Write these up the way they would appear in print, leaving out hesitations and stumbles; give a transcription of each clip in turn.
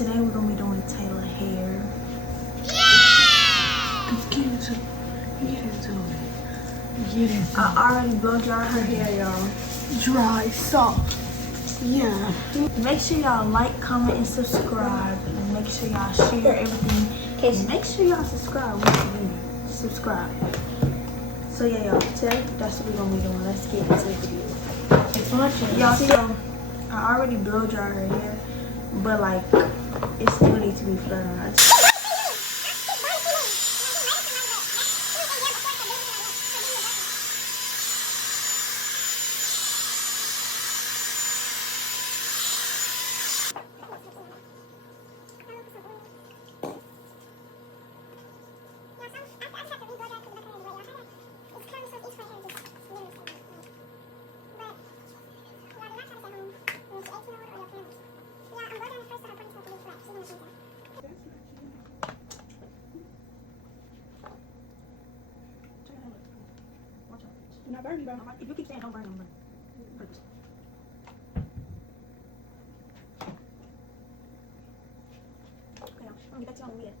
today we're gonna be doing Tayla hair. Let's get into it. I already blow dried her hair, y'all. Dry, soft. Yeah. Make sure y'all like, comment, and subscribe. And make sure y'all share everything. And make sure y'all subscribe. Subscribe. So yeah, y'all. Today, that's what we're gonna be doing. Let's get into the video. Y'all see, I already blow dried her hair, but like, it still needs to be flat on. Not burning, bro. If you keep saying don't burn, don't burn. Okay, I'm gonna get back to you on the hair.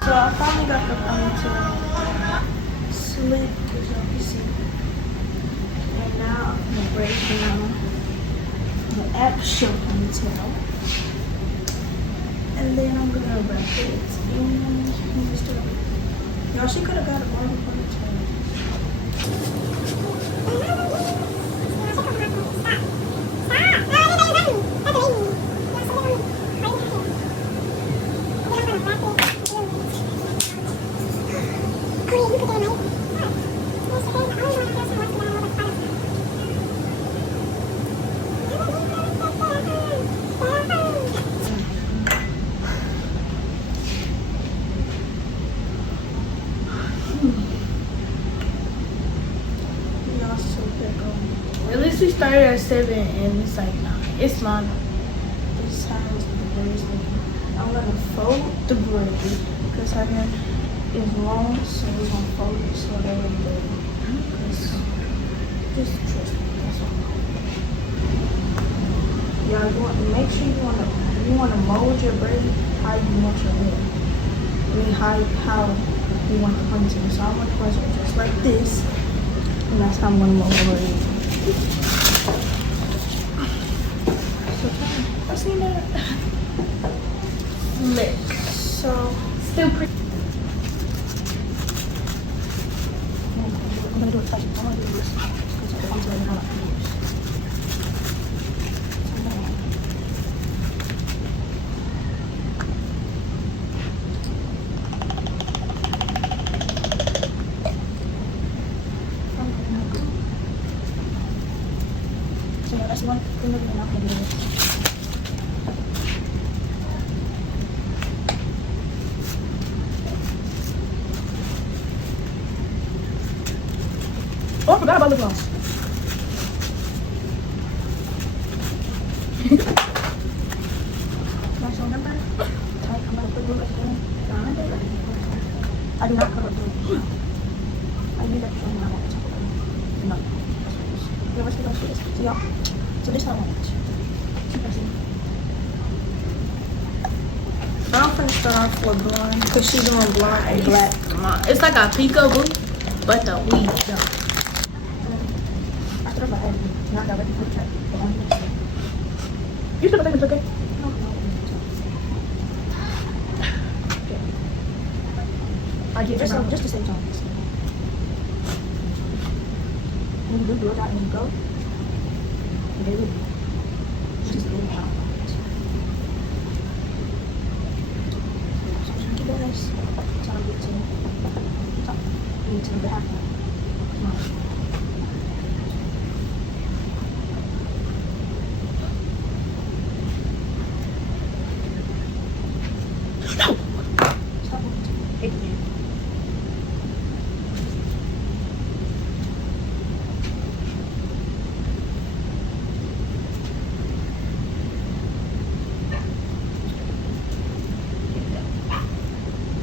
So I finally got the ponytail slick, as y'all can see. And now I'm gonna break down the actual ponytail. And then I'm gonna wrap it and just do it. Y'all, she could have got a more ponytail. At least we started at 7 and it's like 9. It's 9. This time is the braids looking. I'm gonna fold the braid because her hair is long, so we're gonna fold it so that way just trust me, that's all. Y'all, you want to make sure you wanna mold your braid how you want your hair. I mean how you want the ponytail. So I want the ponytail just like this. And that's how I'm gonna mold the braid. I'm gonna do it fast. I'm gonna do this because I'm doing it out of years. So yeah, that's one thing that we're not gonna do this. Oh, I forgot about lip gloss. So remember, I'm gonna put blue again. I do not cover blue. I need that thing I want to talk about. No. Yeah, let's go through this. So y'all, so this is how I want it. I'm gonna start off with blonde because she's doing blonde and black. It's like a peekaboo, but the weed though. You still think it's okay? I get just the same time. When you do that and you go, they will just a little hot. Guys, time to the back.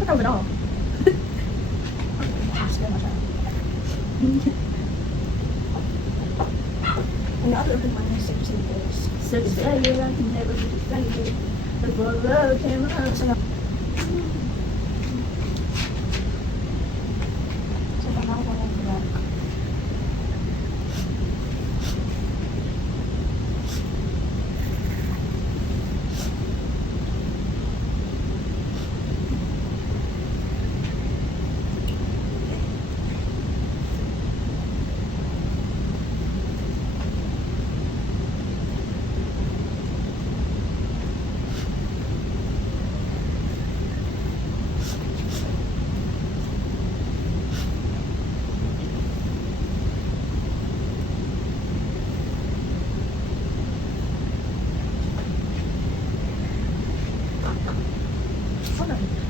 That was it all. And the other thing my next is so say you I can never be defended. The love came out. So I'm not going for that.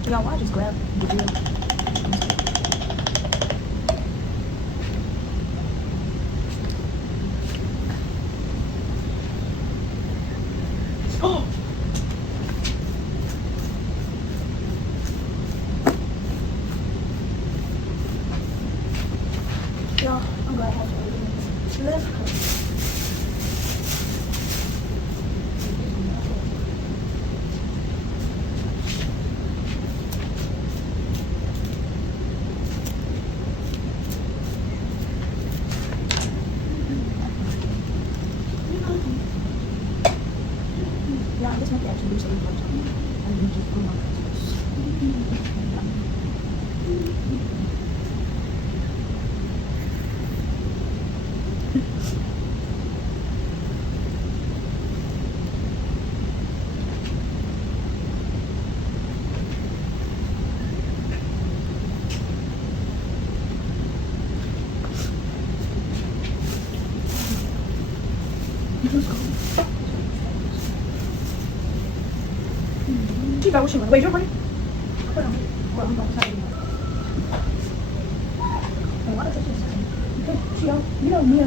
Y'all, why just grab the deal? Oh! Y'all, I'm glad I have to live. Yeah, I guess I can actually do something for time. And then just go on Chị vào chị quay trước đi. Chị đâu? Biết đâu mưa.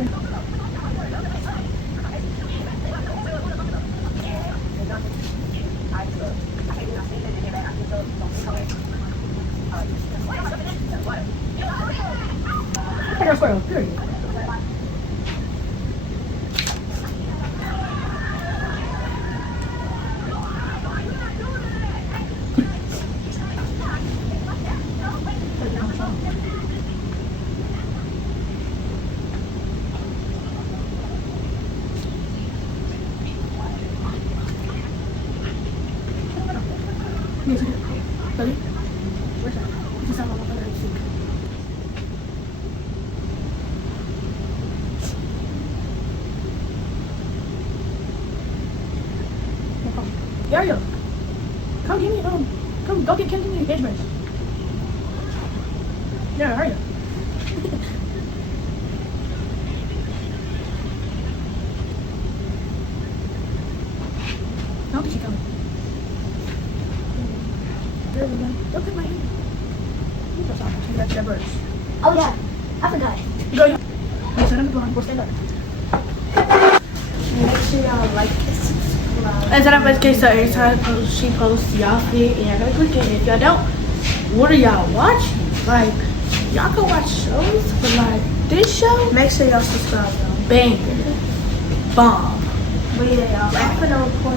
I got square, period. Yeah, yeah. Come give me, come go get Kim to me the edge Yeah, hurry up. I don't think she's coming. Don't cut my hair. That's your birds. Oh yeah, I forgot. Go, yeah. Sit on the blonde. We'll stand up. Make sure y'all like and subscribe. And set up SK so every time she posts, y'all see it and y'all gotta click it. If y'all don't, what are y'all watching? Like, y'all can watch shows, but like this show, Make sure y'all subscribe, y'all. banger, bomb. But yeah, y'all. I'm finna record